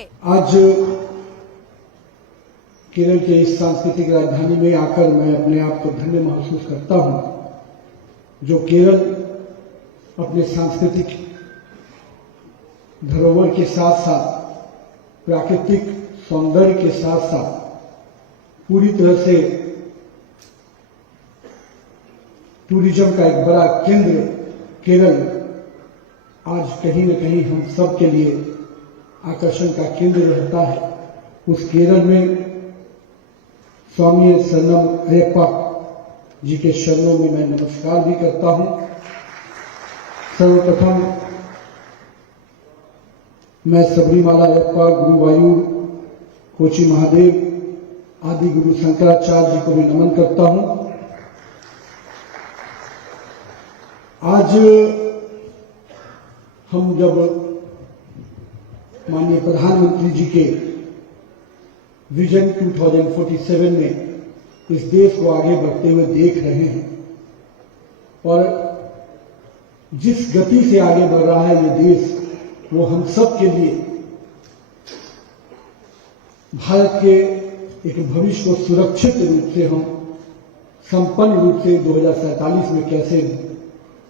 आज केरल के इस सांस्कृतिक राजधानी में आकर मैं अपने आप को धन्य महसूस करता हूं, जो केरल अपने सांस्कृतिक धरोहर के साथ साथ प्राकृतिक सौंदर्य के साथ साथ पूरी तरह से टूरिज्म का एक बड़ा केंद्र केरल आज कहीं न कहीं हम सब के लिए आकर्षण का केंद्र रहता है। उस केरल में स्वामी शरणम अयप्पा जी के शरणों में मैं नमस्कार भी करता हूं। सर्वप्रथम मैं सबरीमाला अयप्पा, गुरुवायूर, कोची महादेव आदि गुरु शंकराचार्य जी को भी नमन करता हूं। आज हम जब माननीय प्रधानमंत्री जी के विजन 2047 में इस देश को आगे बढ़ते हुए देख रहे हैं और जिस गति से आगे बढ़ रहा है ये देश, वो हम सब के लिए भारत के एक भविष्य को सुरक्षित रूप से हम संपन्न रूप से 2047 में कैसे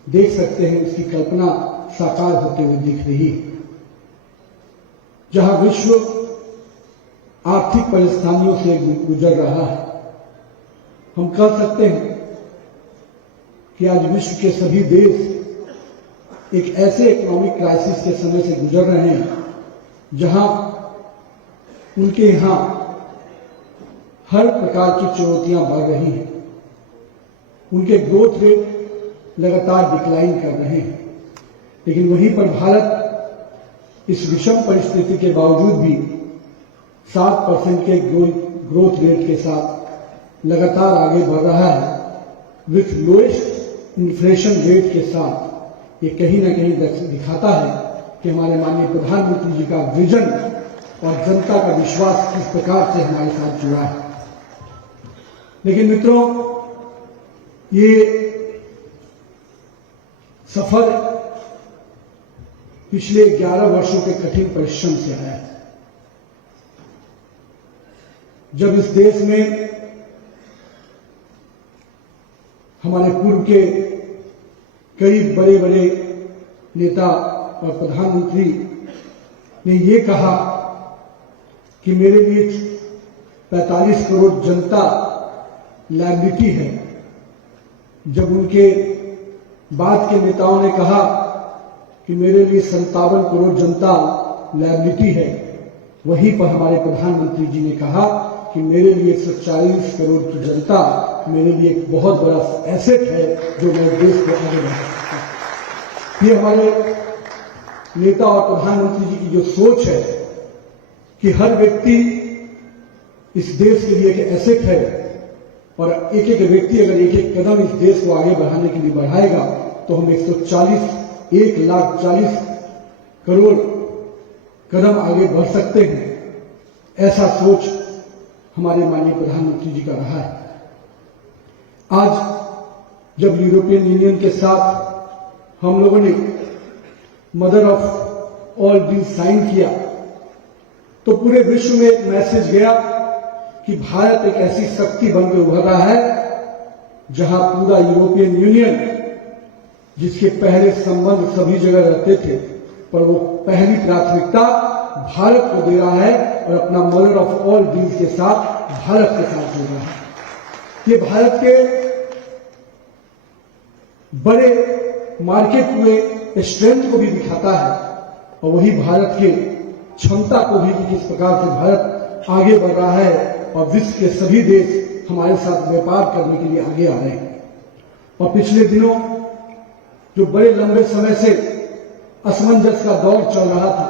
देख सकते हैं, उसकी कल्पना साकार होते हुए दिख रही है। जहां विश्व आर्थिक परेशानियों से गुजर रहा है, हम कह सकते हैं कि आज विश्व के सभी देश एक ऐसे इकोनॉमिक क्राइसिस के समय से गुजर रहे हैं जहां उनके यहां हर प्रकार की चुनौतियां बढ़ रही हैं। उनके ग्रोथ रेट लगातार डिक्लाइन कर रहे हैं, लेकिन वहीं पर भारत इस विषम परिस्थिति के बावजूद भी 7% के ग्रोथ रेट के साथ लगातार आगे बढ़ रहा है। विथ लोएस्ट इन्फ्लेशन रेट के साथ ये कहीं ना कहीं दिखाता है कि हमारे माननीय प्रधानमंत्री जी का विजन और जनता का विश्वास किस प्रकार से हमारे साथ जुड़ा है। लेकिन मित्रों, ये सफर पिछले 11 वर्षों के कठिन परिश्रम से आया है। जब इस देश में हमारे पूर्व के कई बड़े बड़े नेता और प्रधानमंत्री ने ये कहा कि मेरे लिए 45 करोड़ जनता लायबिलिटी है, जब उनके बाद के नेताओं ने कहा कि मेरे लिए 57 करोड़ जनता लायबिलिटी है, वहीं पर हमारे प्रधानमंत्री जी ने कहा कि मेरे लिए 140 करोड़ की जनता मेरे लिए एक बहुत बड़ा एसेट है जो मैं देश को आगे बढ़ा सकता हूं। ये हमारे नेता और प्रधानमंत्री जी की जो सोच है कि हर व्यक्ति इस देश के लिए एक एसेट है और एक एक व्यक्ति अगर एक एक कदम इस देश को आगे बढ़ाने के लिए बढ़ाएगा तो हम 1,40 करोड़ कदम आगे बढ़ सकते हैं। ऐसा सोच हमारे माननीय प्रधानमंत्री जी का रहा है। आज जब यूरोपियन यूनियन के साथ हम लोगों ने mother of all deal sign किया तो पूरे विश्व में एक मैसेज गया कि भारत एक ऐसी शक्ति बनकर उभर रहा है जहां पूरा यूरोपियन यूनियन, जिसके पहले संबंध सभी जगह रहते थे, पर वो पहली प्राथमिकता भारत को दे रहा है और अपना मदर ऑफ ऑल डील्स के साथ भारत के साथ जुड़ रहा है। ये भारत के बड़े मार्केट में स्ट्रेंथ को भी दिखाता है और वही भारत के क्षमता को भी किस प्रकार से भारत आगे बढ़ रहा है और विश्व के सभी देश हमारे साथ व्यापार करने के लिए आगे आ रहे हैं। और पिछले दिनों जो बड़े लंबे समय से असमंजस का दौर चल रहा था,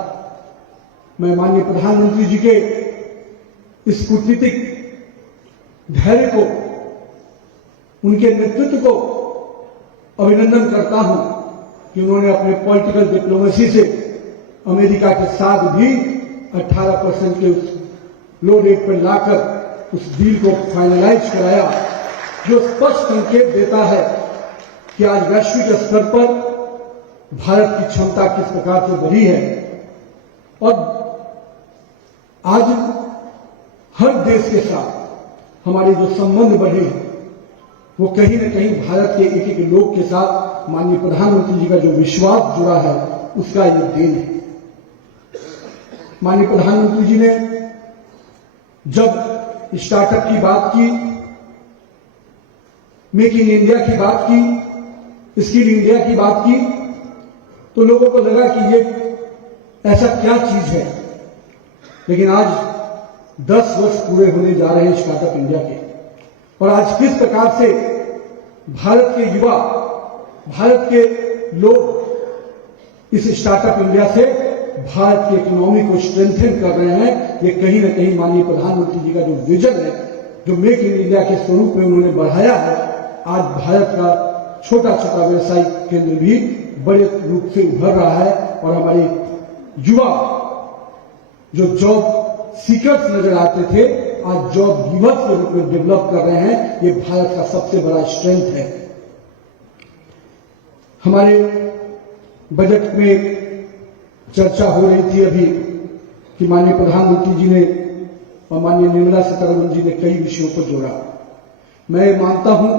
मैं माननीय प्रधानमंत्री जी के इस कूटनीतिक धैर्य को, उनके नेतृत्व को अभिनंदन करता हूं कि उन्होंने अपने पॉलिटिकल डिप्लोमेसी से अमेरिका के साथ भी 18% के उस लो रेट पर लाकर उस डील को फाइनलाइज कराया, जो स्पष्ट संकेत देता है कि आज वैश्विक स्तर पर भारत की क्षमता किस प्रकार से बढ़ी है। और आज हर देश के साथ हमारे जो संबंध बढ़े हैं वो कहीं न कहीं भारत के एक एक लोग के साथ माननीय प्रधानमंत्री जी का जो विश्वास जुड़ा है उसका ये देन है। माननीय प्रधानमंत्री जी ने जब स्टार्टअप की बात की, मेक इन इंडिया की बात की, स्किल इंडिया की बात की, तो लोगों को लगा कि ये ऐसा क्या चीज है। लेकिन आज 10 वर्ष पूरे होने जा रहे हैं स्टार्टअप इंडिया के, और आज किस प्रकार से भारत के युवा, भारत के लोग इस स्टार्टअप इंडिया से भारत की इकोनॉमी को स्ट्रेंथन कर रहे हैं, ये कहीं न कहीं माननीय प्रधानमंत्री जी का जो विजन है, जो मेक इन इंडिया के स्वरूप में उन्होंने बढ़ाया है, आज भारत का छोटा छोटा व्यवसायिक केंद्र भी बड़े रूप से उभर रहा है। और हमारे युवा जो जॉब सीकर्स नजर आते थे, आज जॉब गिवर्स के रूप में डेवलप कर रहे हैं। ये भारत का सबसे बड़ा स्ट्रेंथ है। हमारे बजट में चर्चा हो रही थी अभी कि माननीय प्रधानमंत्री जी ने और माननीय निर्मला सीतारमण जी ने कई विषयों को जोड़ा। मैं मानता हूं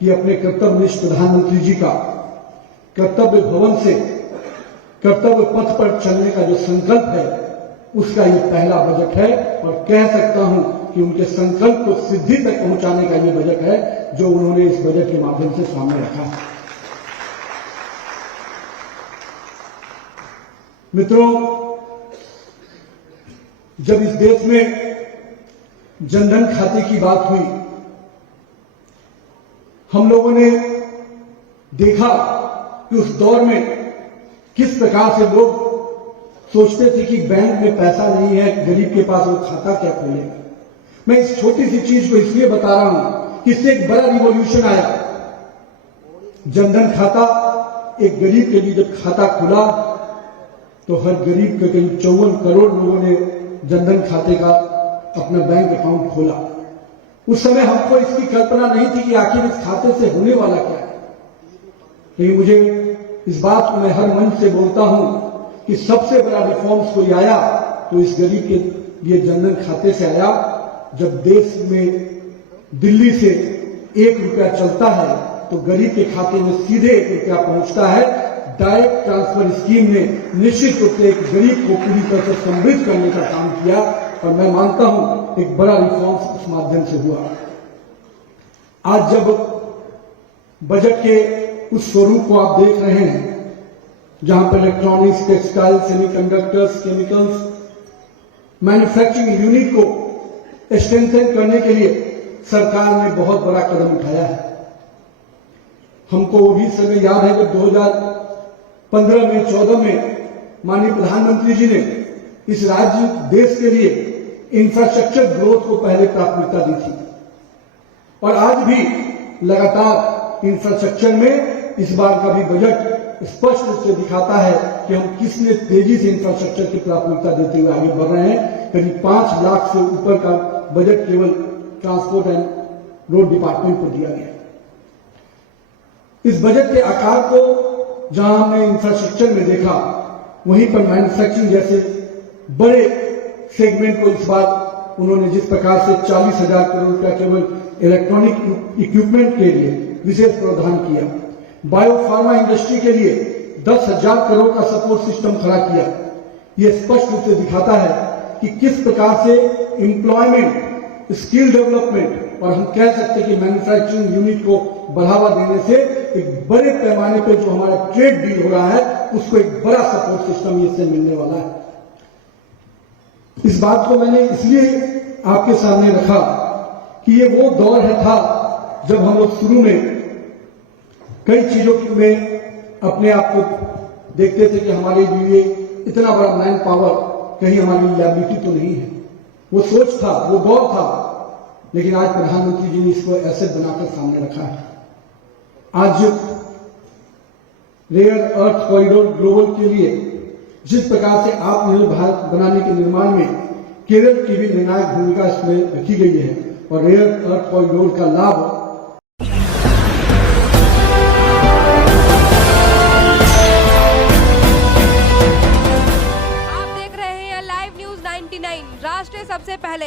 कि अपने कर्तव्यनिष्ठ प्रधानमंत्री जी का कर्तव्य भवन से कर्तव्य पथ पर चलने का जो संकल्प है, उसका ये पहला बजट है। और कह सकता हूं कि उनके संकल्प को सिद्धि तक पहुंचाने का ये बजट है जो उन्होंने इस बजट के माध्यम से सामने रखा है। मित्रों, जब इस देश में जनधन खाते की बात हुई, हम लोगों ने देखा कि उस दौर में किस प्रकार से लोग सोचते थे कि बैंक में पैसा नहीं है, गरीब के पास वो खाता क्या खोलेगा। मैं इस छोटी सी चीज को इसलिए बता रहा हूं कि इससे एक बड़ा रिवॉल्यूशन आया। जनधन खाता एक गरीब के लिए जब खाता खुला तो हर गरीब के करीब 54 करोड़ लोगों ने जनधन खाते का अपना बैंक अकाउंट खोला। उस समय हमको इसकी कल्पना नहीं थी कि आखिर इस खाते से होने वाला क्या है। लेकिन मुझे इस बात को मैं हर मंच से बोलता हूं कि सबसे बड़ा रिफॉर्म्स कोई आया तो इस गरीब के लिए जनधन खाते से आया। जब देश में दिल्ली से 1 रुपया चलता है तो गरीब के खाते में सीधे 1 रुपया पहुंचता है। डायरेक्ट ट्रांसफर स्कीम ने निश्चित रूप से एक गरीब को पूरी तरह से समृद्ध करने का काम किया, और मैं मानता हूं एक बड़ा रिफॉर्म इस माध्यम से हुआ। आज जब बजट के उस स्वरूप को आप देख रहे हैं जहां पर electronics, textile, semiconductors, chemicals, manufacturing unit को स्ट्रेंथन करने के लिए सरकार ने बहुत बड़ा कदम उठाया है। हमको वो भी समय याद है जब 2015 में 14 में माननीय प्रधानमंत्री जी ने इस राज्य देश के लिए इंफ्रास्ट्रक्चर ग्रोथ को पहले प्राथमिकता दी थी, और आज भी लगातार इंफ्रास्ट्रक्चर में इस बार का भी बजट स्पष्ट रूप से दिखाता है कि हम किसने तेजी से इंफ्रास्ट्रक्चर की प्राथमिकता देते हुए आगे बढ़ रहे हैं। करीब 5 लाख से ऊपर का बजट केवल ट्रांसपोर्ट एंड रोड डिपार्टमेंट को दिया गया। इस बजट के आकार को जहां हमने इंफ्रास्ट्रक्चर में देखा, वहीं पर मैन्युफैक्चरिंग जैसे बड़े सेगमेंट को इस बार उन्होंने जिस प्रकार से 40,000 करोड़ रुपया केवल इलेक्ट्रॉनिक इक्विपमेंट के लिए विशेष प्रावधान किया, बायोफार्मा इंडस्ट्री के लिए 10,000 करोड़ का सपोर्ट सिस्टम खड़ा किया, यह स्पष्ट रूप से दिखाता है कि किस प्रकार से एम्प्लॉयमेंट, स्किल डेवलपमेंट और हम कह सकते हैं कि मैन्युफैक्चरिंग यूनिट को बढ़ावा देने से एक बड़े पैमाने पर जो हमारा ट्रेड डील हो रहा है उसको एक बड़ा सपोर्ट सिस्टम इससे मिलने वाला है। इस बात को मैंने इसलिए आपके सामने रखा कि ये वो दौर है था जब हम लोग शुरू में कई चीजों में अपने आप को देखते थे कि हमारे लिए इतना बड़ा मैन पावर कहीं हमारी लायबिलिटी तो नहीं है। वो सोच था, वो दौर था, लेकिन आज प्रधानमंत्री जी ने इसको एसेट बनाकर सामने रखा है। आज रेयर अर्थ कॉरिडोर ग्लोबल के लिए जिस प्रकार से आत्मनिर्भर भारत बनाने के निर्माण में केरल की भी निर्णायक भूमिका इसमें रखी गई है, और रेयर अर्थ कॉरिडोर का लाभ टीवी 9 राष्ट्र सबसे पहले।